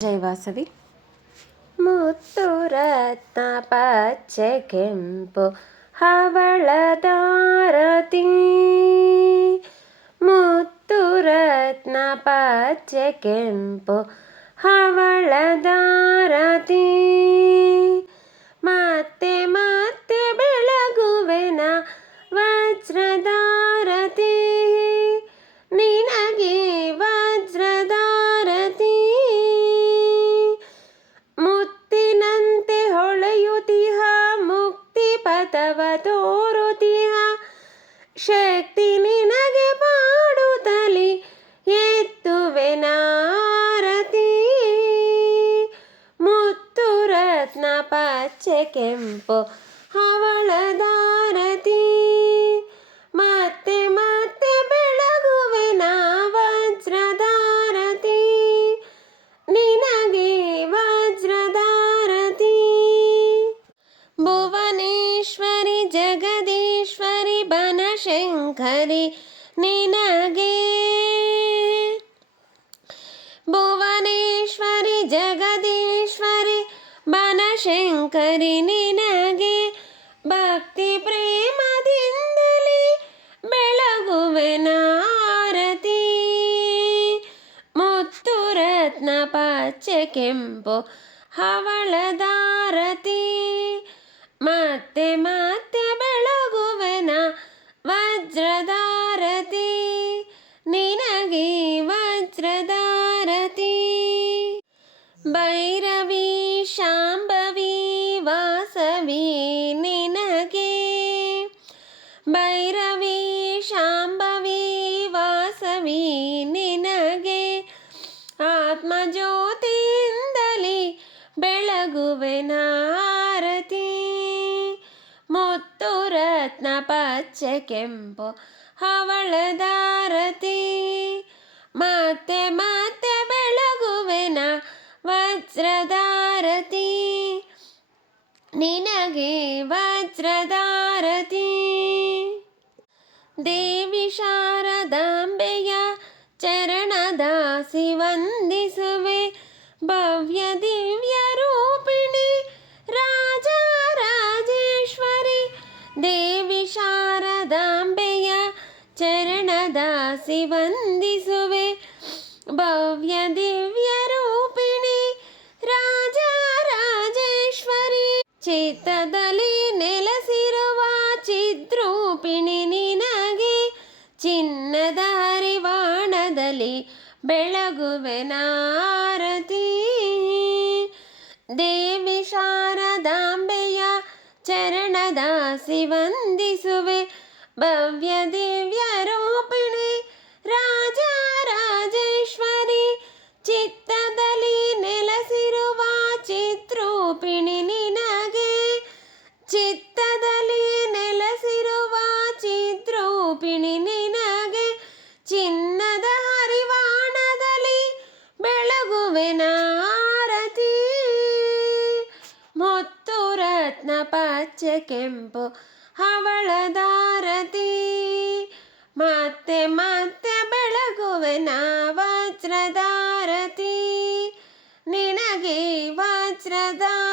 ಜೈ ವಾಸವಿ ಮುತ್ತು ರತ್ನ ಪಚ್ಚೆ ಕೆಂಪು ಹವಳದಾರತಿ ಮುತ್ತು ರತ್ನ ಪಚ್ಚೆ ಕೆಂಪು ಹವಳದಾರತಿ ಮತ್ತೆ ಮತ್ತೆ ಪಥವ ತೋರುತಿಹ ಶಕ್ತಿ ನಿನಗೆ ಪಾಡುತ್ತಲಿ. ಎತ್ತುವೆನಾರತಿ ಮುತ್ತು ರತ್ನ ಪಚ್ಚೆ ಕೆಂಪು ಹವಳದಾರತಿ ಮತ್ತೆ ಬನಶಂಕರಿ ನಿನಗೆ ಭುವನೇಶ್ವರಿ ಜಗದೀಶ್ವರಿ ಬನಶಂಕರಿ ನಿನಗೆ ಭಕ್ತಿ ಪ್ರೇಮದಿಂದಲೇ ಬೆಳಗುವೆನಾರತಿ ಮುತ್ತು ರತ್ನ ಪಚ್ಚೆ ಕೆಂಪು ಹವಳದಾರತಿ ವಜ್ರದಾರತಿ ನಿನಗೆ ವಜ್ರದಾರತಿ ಭೈರವಿ, ಶಾಂಭವಿ, ವಾಸವಿ, ನಿನಗೆ. ಭೈರವಿ, ಶಾಂಭವಿ, ವಾಸವಿ, ನಿನಗೆ. ಆತ್ಮಜ್ಯೋತಿಯಿಂದಲಿ ಬೆಳಗುವೆ ನಾರತಿ. ಮುತ್ತು ರತ್ನ ಪಚ್ಚೆ ಕೆಂಪು ಹವಳದಾರತಿ ಮತ್ತೆ ಮತ್ತೆ ಬೆಳಗುವೆನ ವಜ್ರದಾರತಿ ನಿನಗೆ ವಜ್ರದಾರತಿ ದೇವಿ ಶಾರದಾಂಬೆಯ ಚರಣದಾಸಿ ವಂದಿಸುವೆ ಚರಣದಾಸಿ ವಂದಿಸುವೆ. ಭವ್ಯ ದಿವ್ಯ ರೂಪಿಣಿ ರಾಜ ರಾಜೇಶ್ವರಿ. ಚಿತ್ತದಲ್ಲಿ ನೆಲೆಸಿರುವ ಚಿದ್ರೂಪಿಣಿ ನಿನಗೆ. ಚಿನ್ನದ ಹರಿವಾಣದಲ್ಲಿ ಬೆಳಗುವೆನಾರತಿ ದೇವಿ ಶಾರದಾಂಬೆಯ ಚರಣದಾಸಿ ವಂದಿಸುವೆ. ಭವ್ಯ ರತ್ನ ಪಚ್ಚ ಕೆಂಪು ಹವಳದಾರತಿ ಮತ್ತೆ ಮತ್ತೆ ಬೆಳಗುವೆನ ವಜ್ರದಾರತಿ ನಿನಗೆ ವಜ್ರದಾರ